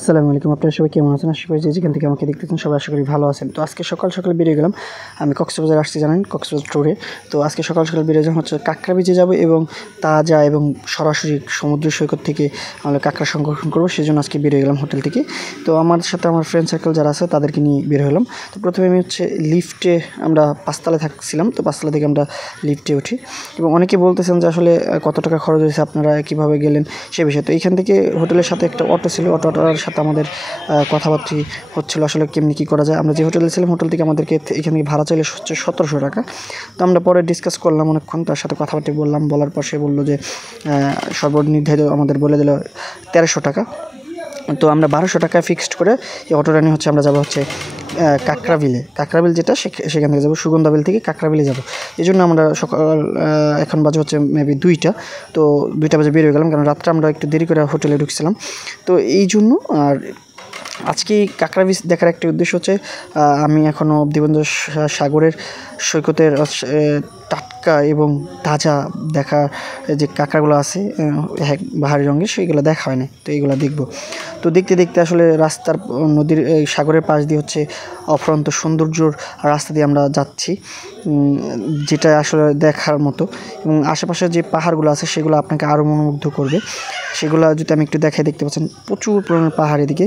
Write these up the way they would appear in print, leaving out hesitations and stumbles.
আসসালামু আলাইকুম, আপনারা সবাই কেমন আছেন? আশা করি যেখান থেকে আমাকে দেখতেছেন সবাই আশা করি ভালো আছেন। তো আজকে সকাল সকাল বেরিয়ে গেলাম, আমি কক্সবাজার আসছি জানেন, কক্সবাজার ট্যুরে। তো আজকে সকাল সকাল বেরিয়ে যাওয়া হচ্ছে কাঁকড়া বিচে যাবো এবং তাজা এবং সরাসরি সমুদ্র সৈকত থেকে আমরা কাঁকড়া সংরক্ষণ করবো, সেজন্য আজকে বেরিয়ে গেলাম হোটেল থেকে। তো আমার সাথে আমার ফ্রেন্ড সার্কেল যারা আছে তাদেরকে নিয়ে বের হলাম। তো প্রথমে আমি হচ্ছে লিফটে, আমরা 5 তলায় থাকছিলাম, তো 5 তলা থেকে আমরা লিফটে উঠি এবং অনেকে বলতেছেন যে আসলে কত টাকা খরচ হয়েছে, আপনারা কীভাবে গেলেন সে বিষয়ে। তো এইখান থেকে হোটেলের সাথে একটা অটো ছিল, অটোটার সাথে আমাদের কথাবার্তা হচ্ছিলো আসলে কেমনি কী করা যায়। আমরা যে হোটেলে ছিলাম হোটেল থেকে আমাদেরকে এখান থেকে ভাড়া চাইলে হচ্ছে 1700 টাকা। তো আমরা পরে ডিসকাস করলাম অনেকক্ষণ, তার সাথে কথাবার্তা বললাম, বলার পর সে বললো যে সর্বনির্ধারিত আমাদের বলে দিল 1300 টাকা। তো আমরা 1200 টাকা ফিক্সড করে এই অটোটা নিয়ে হচ্ছে আমরা যাবো হচ্ছে কাঁকড়াবিল যেটা সেখান থেকে যাবো, সুগন্ধাবিল থেকে কাঁকড়াবিলে যাবো। এই জন্য আমরা সকাল এখন বাজে হচ্ছে মেবি 2টা, তো 2টা বাজে বের হয়ে গেলাম, কারণ রাত্রে আমরা একটু দেরি করে হোটেলে ঢুকছিলাম। তো এই জন্য আর আজকে কাঁকড়া বিচ দেখার একটা উদ্দেশ্য হচ্ছে আমি এখনও অবধিবন্ধ সাগরের সৈকতের টাটকা এবং তাজা দেখা যে কাঁকড়াগুলো আছে বাহারি রঙের, সেইগুলো দেখা হয় না, তো এইগুলো দেখব। তো দেখতে দেখতে আসলে রাস্তার নদীর সাগরের পাশ দিয়ে হচ্ছে অফুরন্ত সৌন্দর্যর রাস্তা দিয়ে আমরা যাচ্ছি, যেটা আসলে দেখার মতো। এবং আশেপাশে যে পাহাড়গুলো আছে সেগুলো আপনাকে আরও মনোমুগ্ধ করবে। সেগুলো যদি আমি একটু দেখাই, দেখতে পাচ্ছেন প্রচুর পরিমাণে পাহাড়। এদিকে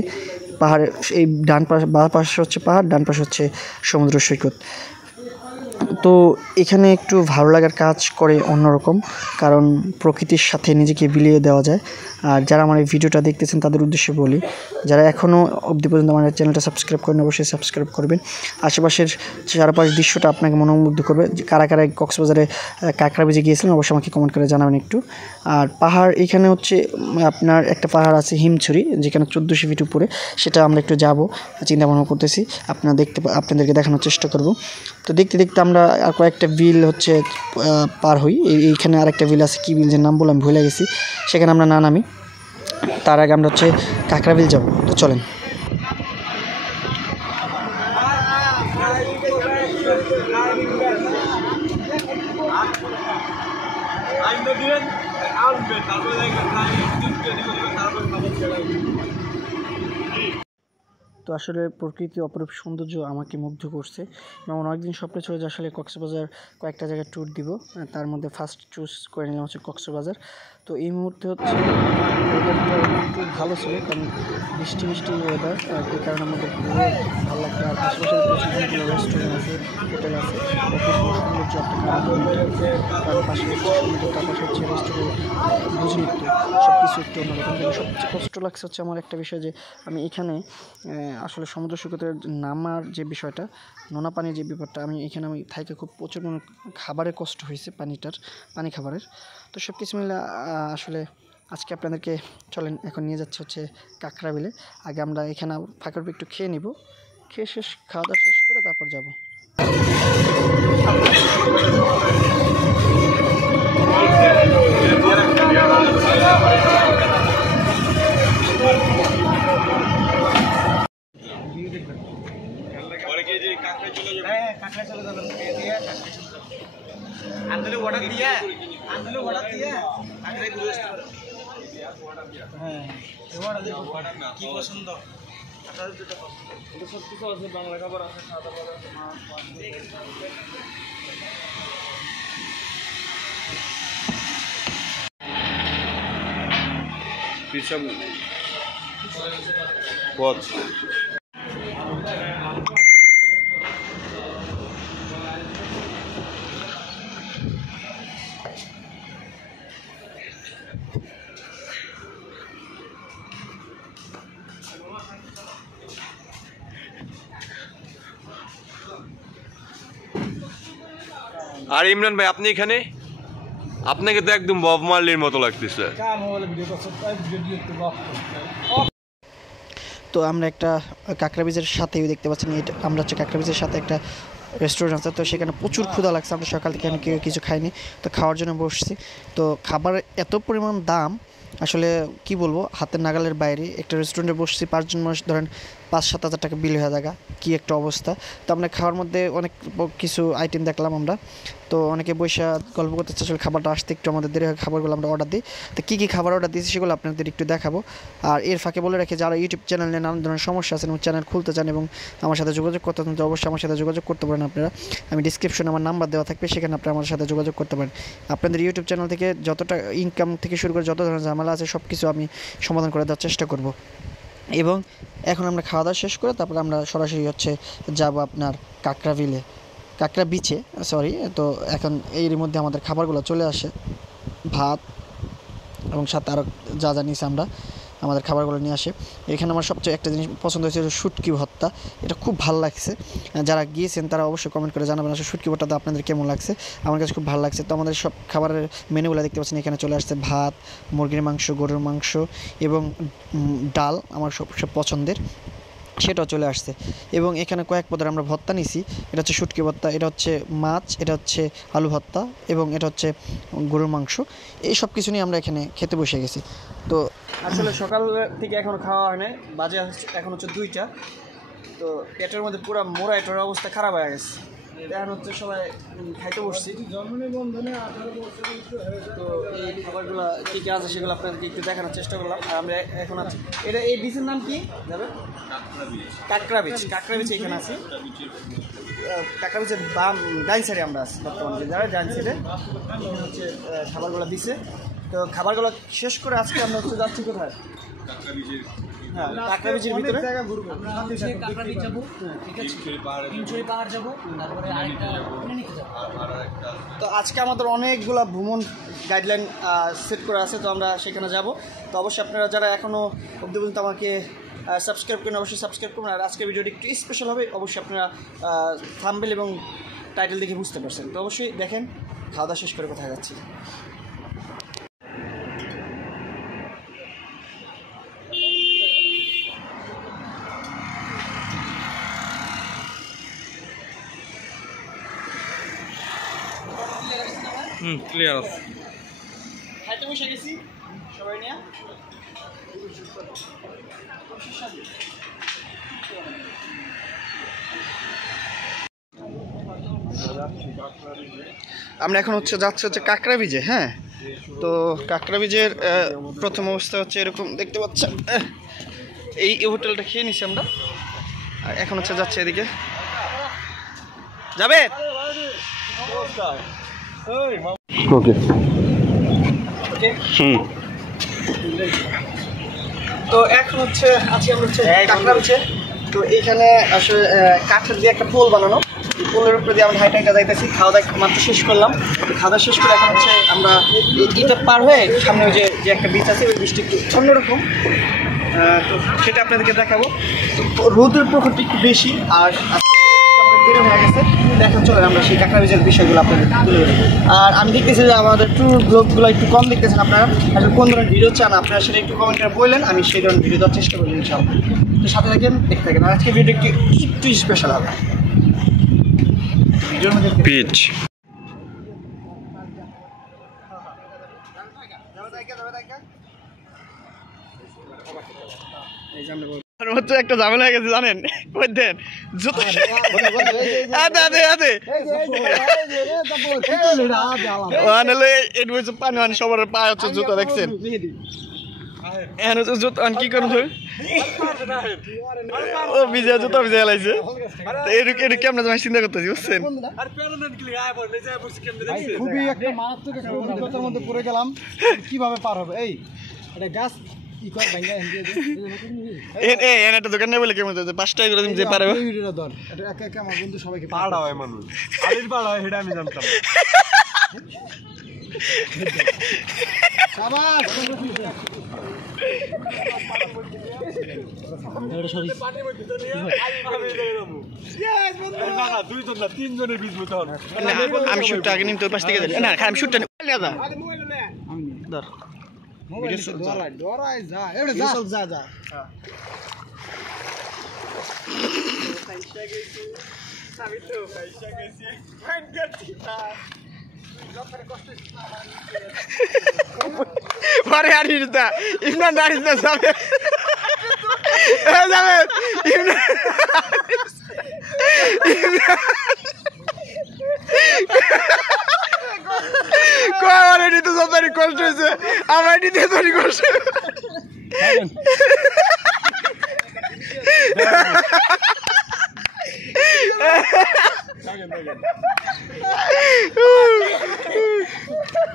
পাহাড়ের এই ডান পাশে, বাঁ পাশে হচ্ছে পাহাড়, ডান পাশে হচ্ছে সমুদ্র সৈকত। তো এখানে একটু ভালো লাগার কাজ করে অন্যরকম, কারণ প্রকৃতির সাথে নিজেকে বিলিয়ে দেওয়া যায়। আর যারা আমার এই ভিডিওটা দেখতেছেন তাদের উদ্দেশ্যে বলি, যারা এখনও অবধি পর্যন্ত আমার চ্যানেলটা সাবস্ক্রাইব করেন অবশ্যই সাবস্ক্রাইব করবেন। আশেপাশের চারপাশ দৃশ্যটা আপনাকে মনোমুগ্ধ করবে। কারা কারা কক্সবাজারে কাঁকড়া বিচে গিয়েছিলেন অবশ্যই আমাকে কমেন্ট করে জানাবেন একটু। আর পাহাড় এখানে হচ্ছে আপনার একটা পাহাড় আছে হিমছড়ি, যেখানে 1400 ফিট উপরে, সেটা আমরা একটু যাব চিন্তা ভাবনা করতেছি, আপনাদেরকে দেখানোর চেষ্টা করব। তো দেখতে দেখতে আমরা আর কয়েকটা বিল হচ্ছে পার হই। এইখানে আরেকটা বিল আছে, কী বিল যে নাম বললাম ভুলে গেছি, সেখানে আমরা না নামি। তার আগে আমরা হচ্ছে কাঁকড়া বিল যাব। তো চলেন। তো আসলে প্রকৃতি অপরূপ সৌন্দর্য আমাকে মুগ্ধ করছে এবং অনেকদিন স্বপ্নে ছিল যে আসলে কক্সবাজার কয়েকটা জায়গায় ট্যুর দিব, তার মধ্যে ফার্স্ট চুজ করে নিলাম হচ্ছে কক্সবাজার। তো এই মুহূর্তে হচ্ছে ওয়েদারটা একটু ভালো ছিল, কারণ বৃষ্টি ওয়েদার, এই কারণে আমাদের ঘুরে ভালো লাগতো। আর আশেপাশে প্রচুর অনেকগুলো রেস্টুরেন্ট আছে, হোটেল আছে, অপূর্ব সৌন্দর্য আপনাকে কারণ পাশে হচ্ছে সমুদ্র, তার পাশে হচ্ছে রেস্টুরেন্ট, বুঝলি তো সব কিছু একটু অন্যরকম। কিন্তু সবচেয়ে কষ্ট লাগছে হচ্ছে আমার একটা বিষয়, যে আমি এখানে আসলে সমুদ্র সৈকতের নামার যে বিষয়টা, নোনা পানির যে ব্যাপারটা, আমি থাইকে খুব প্রচুর খাবারের কষ্ট হয়েছে, পানি খাবারের। তো সব কিছু মিলে আসলে আজকে আপনাদেরকে চলেন এখন নিয়ে যাচ্ছে হচ্ছে কাঁকড়া বিলে। আগে আমরা এখানে ফাঁকার একটু খেয়ে নিব, খাওয়া দাওয়া শেষ করে তারপর যাব। কি পছন্দ? সব কিছু আছে, বাংলা খাবার আছে, সাদা খাবার আছে, মাছ, পিছন পথ। আর ইমরান ভাই, আপনি এখানে, আপনাকে তো একদম বব মার্লির মতো লাগতেছে। তো আমরা একটা কাঁকড়া বিচের সাথে দেখতে পাচ্ছেন, আমরা হচ্ছে কাঁকড়া বিচের সাথে একটা রেস্টুরেন্ট আছে। তো সেখানে প্রচুর ক্ষুধা লাগছে, আমরা সকাল থেকে কেউ কিছু খাইনি, তো খাওয়ার জন্য বসছি। তো খাবারের এত পরিমাণ দাম, আসলে কি বলবো, হাতের নাগালের বাইরে। একটা রেস্টুরেন্টে বসছি, 5 জন মানুষ ধরেন 5-7 হাজার টাকা বিল হয়ে জায়গা, কী একটা অবস্থা। তো আমরা খাওয়ার মধ্যে অনেক কিছু আইটেম দেখলাম আমরা, তো অনেকে বৈশা গল্প করতে আসলে খাবারটা আসতে একটু আমাদের দেরি হয়, খাবারগুলো আমরা অর্ডার দিই। তো কী কী খাবার অর্ডার দিয়েছি সেগুলো আপনাদের একটু দেখাবো। আর এর ফাঁকে বলে রাখি, যারা ইউটিউব চ্যানেল নিয়ে নানান ধরনের সমস্যা আছেন এবং চ্যানেল খুলতে চান এবং আমার সাথে যোগাযোগ করতে চান, তো অবশ্যই আমার সাথে যোগাযোগ করতে পারেন আপনারা। আমি ডিসক্রিপশনে আমার নাম্বার দেওয়া থাকবে, সেখানে আপনারা আমার সাথে যোগাযোগ করতে পারেন। আপনাদের ইউটিউব চ্যানেল থেকে যতটা ইনকাম থেকে শুরু করে যত ধরনের ঝামেলা আছে সব কিছু আমি সমাধান করে দেওয়ার চেষ্টা করব। এবং এখন আমরা খাওয়া দাওয়া শেষ করে তারপরে আমরা সরাসরি যাব আপনার কাঁকড়া বিচে, সরি। তো এখন এর মধ্যে আমাদের খাবারগুলো চলে আসে, ভাত এবং সাথে আরও যা নিয়েছি আমরা, আমাদের খাবারগুলো নিয়ে আসে। এখানে আমার সবচেয়ে একটা জিনিস পছন্দ হয়েছে, শুটকি ভর্তা। এটা খুব ভালো লাগছে, যারা গিয়েছেন তারা অবশ্যই কমেন্ট করে জানাবেন আসলে শুটকি ভর্তাটা আপনাদের কেমন লাগছে। আমার কাছে খুব ভালো লাগছে। তো আমাদের সব খাবারের মেনুগুলো দেখতে পাচ্ছেন, এখানে চলে আসছে ভাত, মুরগির মাংস, গরুর মাংস এবং ডাল, আমার সব পছন্দের, সেটাও চলে আসছে। এবং এখানে কয়েক পদের আমরা ভর্তা নিছি। এটা হচ্ছে শুটকি ভর্তা, এটা হচ্ছে মাছ, এটা হচ্ছে আলু ভর্তা এবং এটা হচ্ছে গরুর মাংস। এই সব কিছু নিয়ে আমরা এখানে খেতে বসে গেছি। তো আসলে সকাল থেকে এখনও খাওয়া হয় নাই, বাজে এখন হচ্ছে 2টা। তো পেটের মধ্যে পুরো মোড়া, এটার অবস্থা খারাপ হয়ে গেছে। এখন হচ্ছে সবাই খাইতে বসছি। তো এই খাবারগুলো কী কী আছে সেগুলো আপনাদেরকে একটু দেখানোর চেষ্টা করলাম। আর আমরা এখন আছি, এটা এই বীজের নাম কি যাবে? কাঁকড়া বীজ এখানে আছি। কাঁকড়া বীজের ডাইন সাইডে আমরা আছি বর্তমানে, যারা ডাইন সাইডে এখানে হচ্ছে খাবারগুলো দিছে। তো খাবারগুলো শেষ করে আজকে আমরা হচ্ছে যাচ্ছি কোথায়? হ্যাঁ, কাঁকড়া বীজের ভিতরে তো আজকে আমাদের অনেকগুলো ভ্রমণ গাইডলাইন সেট করা আছে, তো আমরা সেখানে যাব। তো অবশ্যই আপনারা যারা এখনও অবধি পর্যন্ত আমাকে সাবস্ক্রাইব করেন, অবশ্যই সাবস্ক্রাইব করুন। আর আজকের ভিডিওটি একটু স্পেশাল হবে, অবশ্যই আপনারা থাম্বনেল এবং টাইটেল দেখে বুঝতে পারছেন। তো অবশ্যই দেখেন খাওয়া দাওয়া শেষ করে কোথায় যাচ্ছি। ক্লিয়ার আছে। খাইতে বসে গেছি সবাই নিয়ে। আমরা এখন যাচ্ছি কাঁকড়া বীজে। হ্যাঁ, তো কাঁকড়া বীজের প্রথম অবস্থা হচ্ছে এরকম দেখতে পাচ্ছেন। এই হোটেলটা খেয়ে নিছি আমরা, আর এখন যাচ্ছে এদিকে যাবে। ওকে, তো এখন আছি আমরা কাঁকড়া বীজে। তো এইখানে আসলে কাঠের দিয়ে একটা পোল বানানো, এই পোলের উপরে দিয়ে আমরা হাইটা যাইতেছি। খাওয়া দাওয়া মাত্র শেষ করলাম। খাওয়া দাওয়া শেষ করে এখন আমরা এটা পার হয়ে সামনে ওই যে একটা বিচ আছে, ওই বিচটা একটু অন্যরকম, তো সেটা আপনাদেরকে দেখাবো। তো রোদের প্রখরটা একটু বেশি, আর দেরি হয়ে গেছে। দেখা চলে আমরা সেই কাঁকড়া বীজের বিষয়গুলো আপনাদের তুলে ধরি। আর আমি দেখতেছি যে আমাদের ট্যুর ব্লগগুলো একটু কম দেখতেছেন আপনারা। আসলে কোন ধরনের ভিডিও চান আপনারা সেটা একটু কমেন্ট করে বললেন, আমি সেই ধরনের ভিডিও দেওয়ার চেষ্টা করি ইনশাআল্লাহ। তো সাথে থাকেন, দেখতে থাকেন। আর আজকে ভিডিও একটু স্পেশাল হবে। ভিডিওর মধ্যে পিচ একটা ঝামেলা হয়ে গেছে জানেন, বুঝলেন? জুতো পানি মানে সবার পায়ে হচ্ছে জুতো, দেখছেন? এখন হচ্ছে জুতো কি করুন ও ভিজা জুতো ভিজা লাইছে। এটা কেমন তোমার চিন্তা করতেছি, বুঝছেন? খুবই একটা মারাত্মক অভিজ্ঞতার মধ্যে পড়ে গেলাম, কিভাবে পার হবে। এই এটা গাছ একটা দোকান নেই বলে কেমন 5 টাকা করে যে পারবে আমার বন্ধু সবাইকে পাড়া হয় মানুষ, আলির পাড়া হয় সেটা আমি জানতাম। আমি শুটটা আগে নিম, তোর পাশ থেকে না আমি শুটটা ধর পরে হারিয়ে দা ইমরান দাঁড়িয়ে না যাবে যাবে ইমরান আমার এটি তো সবারই কষ্ট হয়েছে আমার এটি দিয়ে তৈরি কষ্ট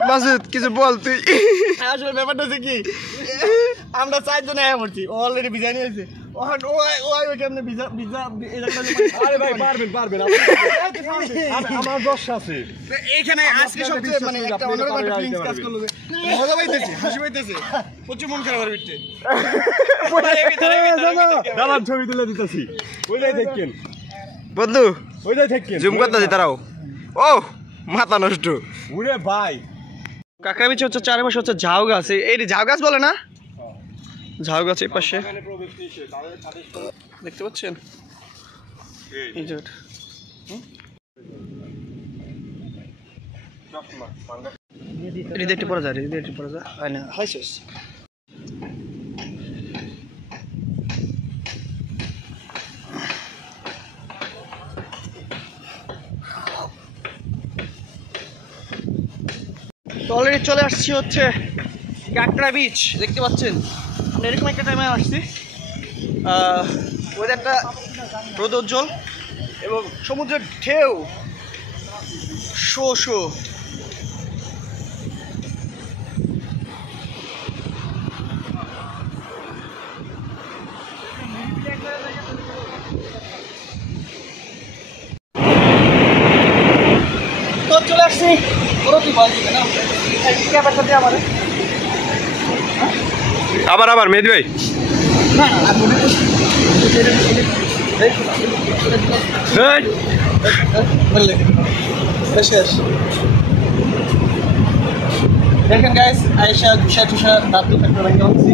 মাসুদ কিছু বল তুই আসলে ব্যাপারটা হচ্ছে কি আমরা চারজনে আয়া পড়ছি ও অলরেডি ভিজা নিয়ে এসেছে কেমনে ভিজা ভিজা আরে ভাই পারবেন আমার দশ আছে এইখানে আজকে সবচেয়ে মানে একটা অন্যরকম একটা ফিলিংস কাজ করলো যে মজা পাইতেছি হাসি পাইতেছে প্রচুর মন খারাপ আর বিটে দাঁড়ান ছবি তুলে দিতেছি ওইটাই দেখেন বন্ধু ওইটাই দেখেন জুম করতেছি তারাও ও মাথা নষ্ট উরে ভাই কাঁকড়া বিচ হচ্ছে চারপাশে হচ্ছে ঝাউ গাছ এই ঝাউ গাছ বলে না ঝাউ গাছ এই পাশে দেখতে পাচ্ছেন এই যে এটা একটু পরে যা না হাইছিস তো অলরেডি চলে আসছি হচ্ছে কাঁকড়া বিচ দেখতে পাচ্ছেন আমরা এরকম একটা টাইমে আসছি ওয়েদারটা রোদোজ্জ্বল এবং সমুদ্রের ঢেউ শো শো তো চলে আসছি আবার মেহেদি ভাই দেখেন গাইস আয়েশা ঘুষা দাঁত দুটো একটা ভেঙে হচ্ছে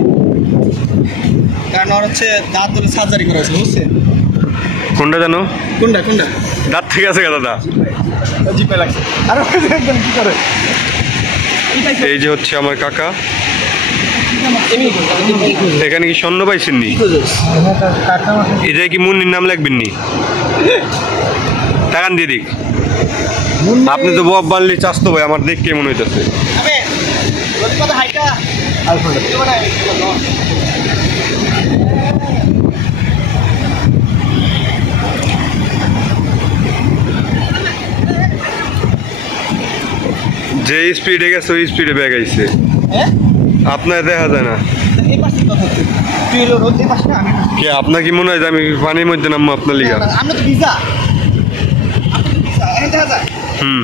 কারণ ওর হচ্ছে দাঁত দুটো সার্জারি করা হয়েছে বুঝছেন কোনটা জানো কোনটা দাঁত ঠিক আছে দাদা জিপে লাগছে আর একদম কি করে এই যে হচ্ছে আমার কাকা এখানে কি স্বর্ণ পাইছেন নি এটা কি মুন্নির নাম লাগবেন নি টাকান দিয়ে দিক আপনি তো বব বানলি চাস্তো ভাই আমার দেখ কেমন হইতেছে যে স্পিডে গেছে ওই স্পিডে ব্যাগ আইছে আপনার দেখা যায় না কে আপনার কি মনে হয় যে আমি পানির মধ্যে নামবো আপনার লিগা হুম